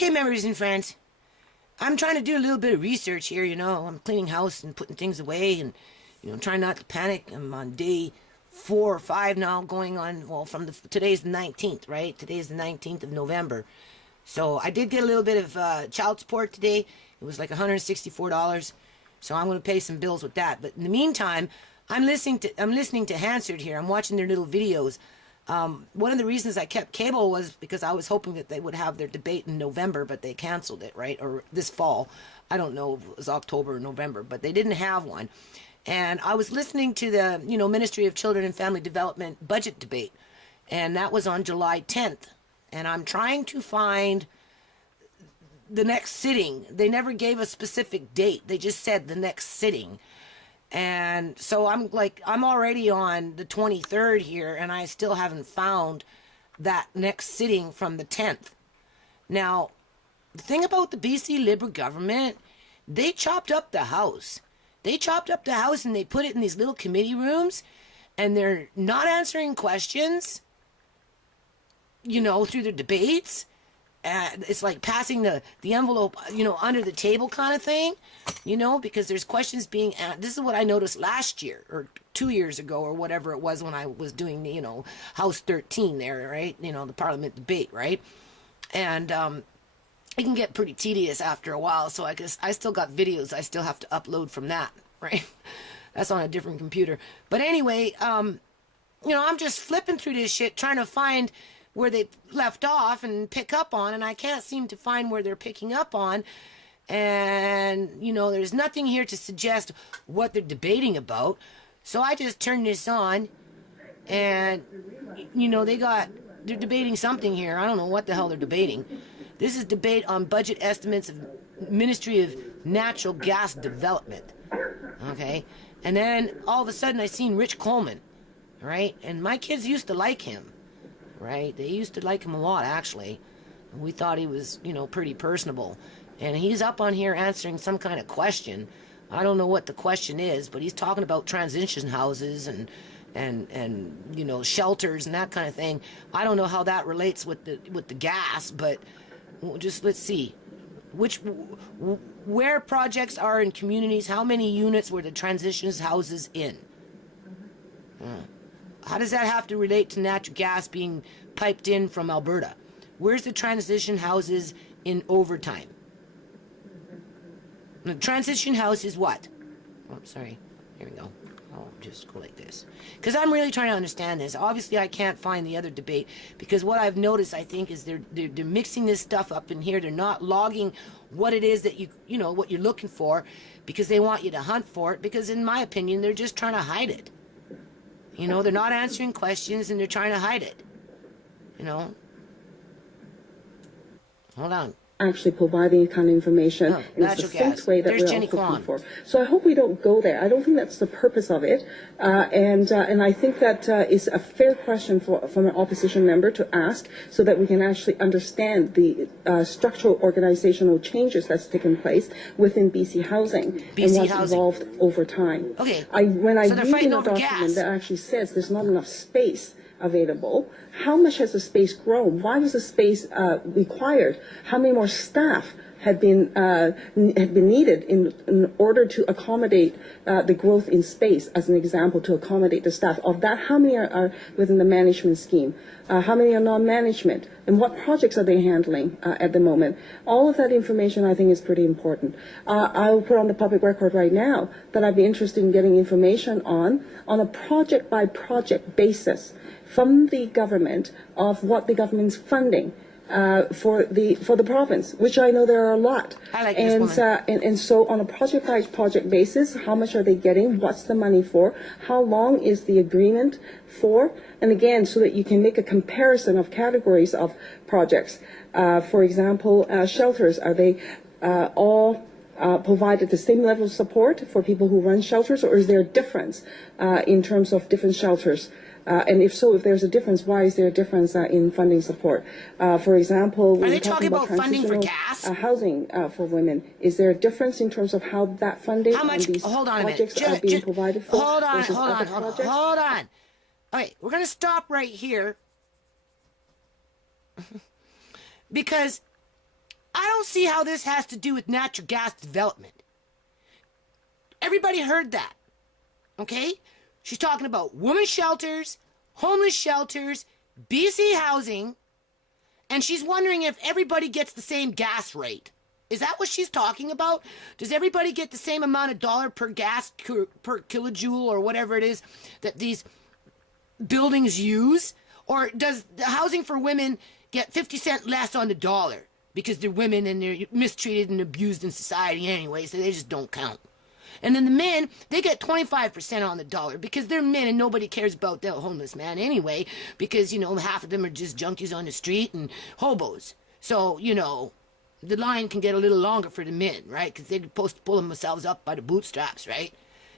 Okay, members and friends, I'm trying to do a little bit of research here, you know. I'm cleaning house and putting things away and, you know, trying not to panic. I'm on day 4 or 5 now, going on, well, today's the 19th, right? Today's the 19th of November. So I did get a little bit of child support today. It was like $164. So I'm going to pay some bills with that. But in the meantime, I'm listening to Hansard here. I'm watching their little videos. One of the reasons I kept cable was because I was hoping that they would have their debate in November, but they canceled it, right? Or this fall. I don't know if it was October or November, but they didn't have one. And I was listening to the, you know, Ministry of Children and Family Development budget debate. And that was on July 10th. And I'm trying to find the next sitting. They never gave a specific date. They just said the next sitting. And so I'm already on the 23rd here, and I still haven't found that next sitting from the 10th. Now, the thing about the BC Liberal government, they chopped up the House. They chopped up the House and they put it in these little committee rooms, and they're not answering questions, you know, through the debates. It's like passing the envelope, you know, under the table kind of thing, you know, because there's questions being asked. This is what I noticed last year or 2 years ago or whatever it was when I was doing the, you know, House 13 there, right? You know, the Parliament debate, right? And it can get pretty tedious after a while. So I guess I still got videos I still have to upload from that, right? That's on a different computer. But anyway, you know, I'm just flipping through this shit trying to find where they left off and pick up on, and I can't seem to find where they're picking up on. And, you know, there's nothing here to suggest what they're debating about. So I just turned this on, and, you know, they're debating something here. I don't know what the hell they're debating. This is debate on budget estimates of Ministry of Natural Gas Development. Okay? And then all of a sudden I seen Rich Coleman, right? And my kids used to like him. Right? They used to like him a lot, actually. We thought he was, you know, pretty personable. And he's up on here answering some kind of question. I don't know what the question is, but he's talking about transition houses and you know, shelters and that kind of thing. I don't know how that relates with the gas, but just let's see. Where projects are in communities, how many units were the transition houses in? How does that have to relate to natural gas being piped in from Alberta? Where's the transition houses in overtime? The transition house is what? Oh, sorry. Here we go. I'll just go like this. Because I'm really trying to understand this. Obviously, I can't find the other debate. Because what I've noticed, I think, is they're mixing this stuff up in here. They're not logging what it is that you know, what you're looking for. Because they want you to hunt for it. Because in my opinion, they're just trying to hide it. You know, they're not answering questions and they're trying to hide it. You know? Hold on. Actually providing kind of information in a succinct way that There's we're Jenny all looking Kwan. for. So I hope we don't go there. I don't think that's the purpose of it. And I think that is a fair question from an opposition member to ask so that we can actually understand the structural organizational changes that's taken place within BC Housing and what's evolved over time. Okay. When I So they're read fighting in a over document gas. that actually says there's not enough space available, how much has the space grown? Why was the space required? How many more staff had been needed in order to accommodate the growth in space, as an example, to accommodate the staff? Of that, how many are within the management scheme? How many are non-management? And what projects are they handling at the moment? All of that information, I think, is pretty important. I will put on the public record right now that I'd be interested in getting information on a project-by-project basis from the government of what the government's funding for the province, which I know there are a lot. I like this one. And so on a project by project basis, how much are they getting? What's the money for? How long is the agreement for? And again, so that you can make a comparison of categories of projects. For example, shelters, are they all provided the same level of support for people who run shelters, or is there a difference in terms of different shelters? And if so, if there's a difference, why is there a difference in funding support? For example, are they talking about funding for gas? Housing for women, is there a difference in terms of how that funding how much, on these hold on projects are being provided for? Hold on. Okay, we're going to stop right here. Because I don't see how this has to do with natural gas development. Everybody heard that, okay? She's talking about women's shelters, homeless shelters, BC housing, and she's wondering if everybody gets the same gas rate. Is that what she's talking about? Does everybody get the same amount of dollar per kilojoule or whatever it is that these buildings use? Or does the housing for women get 50 cents less on the dollar because they're women and they're mistreated and abused in society anyway, so they just don't count? And then the men, they get 25% on the dollar because they're men and nobody cares about the homeless man anyway because, half of them are just junkies on the street and hobos. So, the line can get a little longer for the men, right? Because they're supposed to pull themselves up by the bootstraps, right?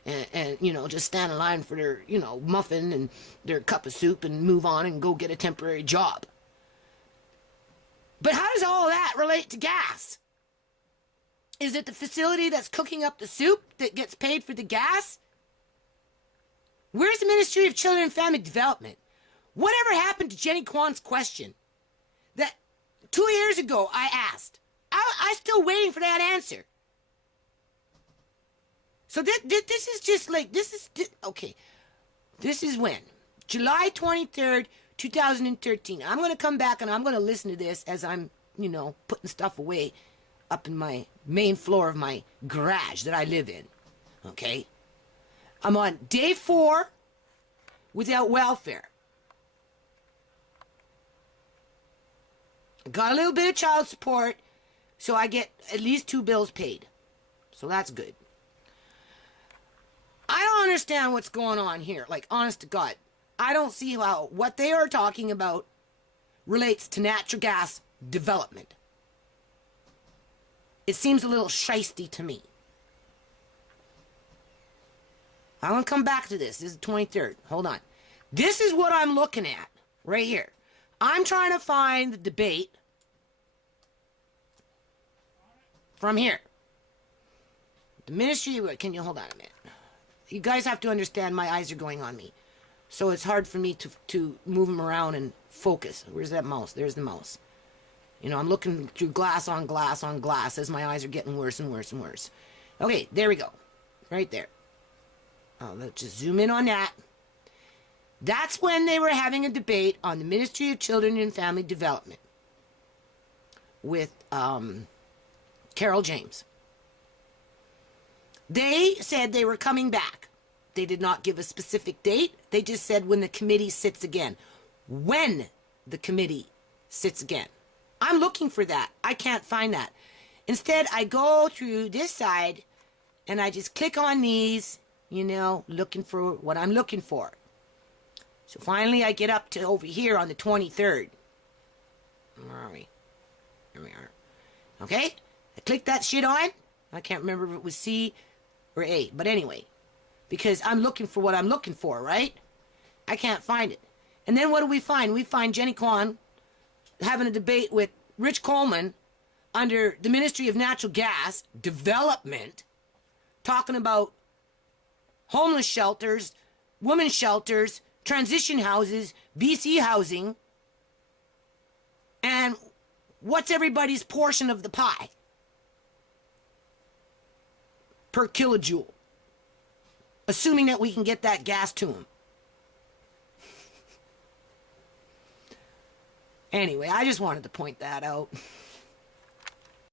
And just stand in line for their, muffin and their cup of soup and move on and go get a temporary job. But how does all that relate to gas? Is it the facility that's cooking up the soup that gets paid for the gas? Where's the Ministry of Children and Family Development? Whatever happened to Jenny Kwan's question that 2 years ago I asked? I'm still waiting for that answer. So this is just like, okay. This is when? July 23rd, 2013. I'm going to come back and I'm going to listen to this as I'm, putting stuff away up in my main floor of my garage that I live in. Okay? I'm on day 4 without welfare. I got a little bit of child support, so I get at least 2 bills paid. So that's good. I don't understand what's going on here. Like, honest to God, I don't see how what they are talking about relates to natural gas development. It seems a little shisty to me. I'm going to come back to this. This is the 23rd. Hold on. This is what I'm looking at right here. I'm trying to find the debate from here. The ministry, can you hold on a minute? You guys have to understand my eyes are going on me. So it's hard for me to move them around and focus. Where's that mouse? There's the mouse. I'm looking through glass on glass on glass as my eyes are getting worse and worse and worse. Okay, there we go. Right there. Let's just zoom in on that. That's when they were having a debate on the Ministry of Children and Family Development with Carol James. They said they were coming back. They did not give a specific date. They just said when the committee sits again. When the committee sits again. I'm looking for that. I can't find that. Instead, I go through this side and I just click on these, looking for what I'm looking for. So finally I get up to over here on the 23rd. Where are we? Here we are. Okay? I click that shit on. I can't remember if it was C or A. But anyway, because I'm looking for what I'm looking for, right? I can't find it. And then what do we find? We find Jenny Kwan having a debate with Rich Coleman under the Ministry of Natural Gas Development, talking about homeless shelters, women's shelters, transition houses, BC housing, and what's everybody's portion of the pie per kilojoule, assuming that we can get that gas to them. Anyway, I just wanted to point that out.